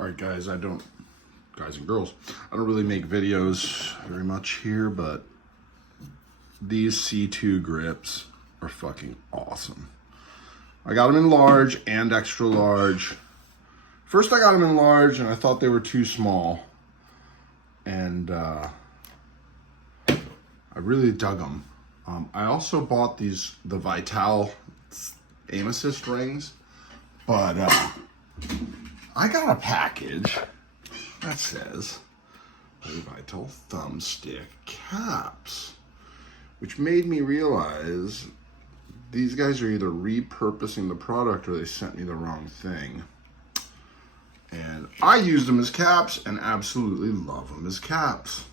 Alright guys, guys and girls, I don't really make videos very much here, but these C2 Gripz are fucking awesome. I got them in large and extra large. First I got them in large and I thought they were too small. And I really dug them. I also bought the Vital aim assist rings, but I got a package that says Vital Thumbstick caps, which made me realize these guys are either repurposing the product or they sent me the wrong thing. And I used them as caps and absolutely love them as caps.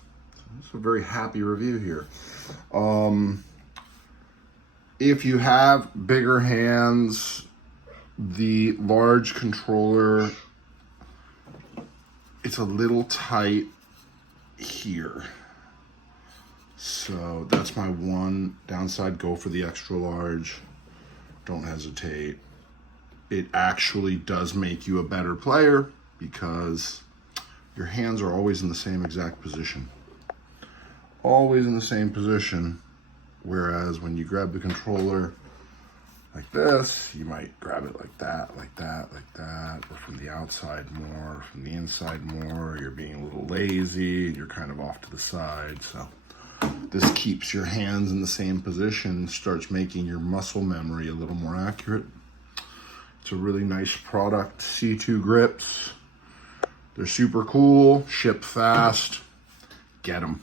It's a very happy review here. If you have bigger hands, the large controller, it's a little tight here. So that's my one downside. Go for the extra large. Don't hesitate. It actually does make you a better player because your hands are always in the same exact position. Always in the same position. Whereas when you grab the controller like this, you might grab it like that, like that, like that, or from the outside more, or from the inside more, or you're being a little lazy and you're kind of off to the side. So this keeps your hands in the same position, starts making your muscle memory a little more accurate. It's a really nice product, C2 Gripz. They're super cool, ship fast, get them.